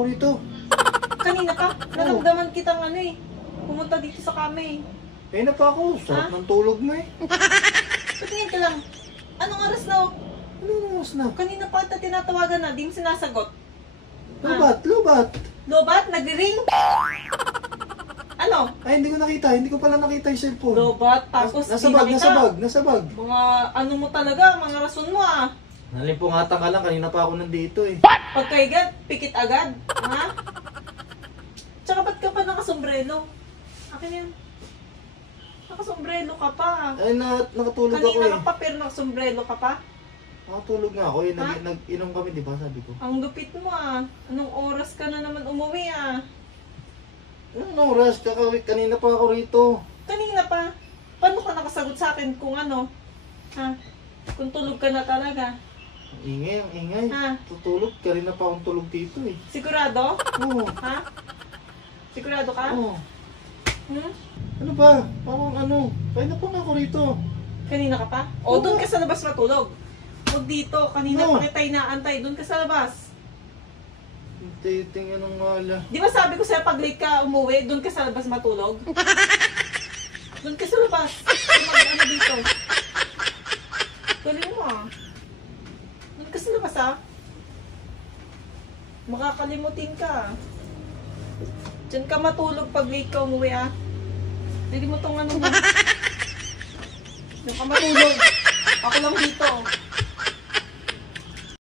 ako rito. Kanina pa, naramdaman kitang ano eh. Pumunta dito sa kama eh. Kaya na pa ako. Sarap ng tulog mo eh. Patingin ka lang. Anong oras na? Anong oras na? Kanina pa kita tinatawagan na, di mo sinasagot. Lobat, lobat. Lobat, nagri-ring. Ano? Ay, hindi ko nakita. Hindi ko pala nakita yung cellphone. Lobat, tapos Nasa di bag, nakita. nasa bag, nasa bag. Mga ano mo talaga, mga rason mo ah. Nalimpungatan ka lang. Kanina pa ako nandito eh. Pagkaigat, pikit agad. Ha? Tsaka ba't ka pa nakasombrelo? Akin yan. Nakasombrelo ka pa. Ay, nakatulog ako Kanina eh. ka pa pero nakasombrelo ka pa. Nakatulog nga ako eh. Ha? Nag-inom kami, di ba? Sabi ko. Ang lupit mo ah. Anong oras ka na naman umuwi ah? Anong oras? Kanina pa ako rito. Kanina pa. Paano ka nakasagot sa akin kung ano? Ha? Kung tulog ka na talaga. Ang ingay, ang ingay. Ha? Tutulog. Kanina pa akong tulog dito eh. Sigurado? Oo. Ha? Sigurado ka? Oo. Hmm? Ano ba? Parang ano? Kanina pa nga ako rito. Kanina ka pa? O, doon ka sa labas matulog. Huwag dito. Kanina No. pa kita inaantay. Doon ka sa labas. Tingnan ng wala. Di ba sabi ko sa'yo pag late ka umuwi, doon ka sa labas matulog? Doon ka sa labas. Ano dito? Galing mo ah. Doon ka sa labas ah. Makakalimutin ka. Diyan ka matulog pag late ka umuwi ah. Hindi mo tong ano mo. Diyan ka matulog. Ako lang dito.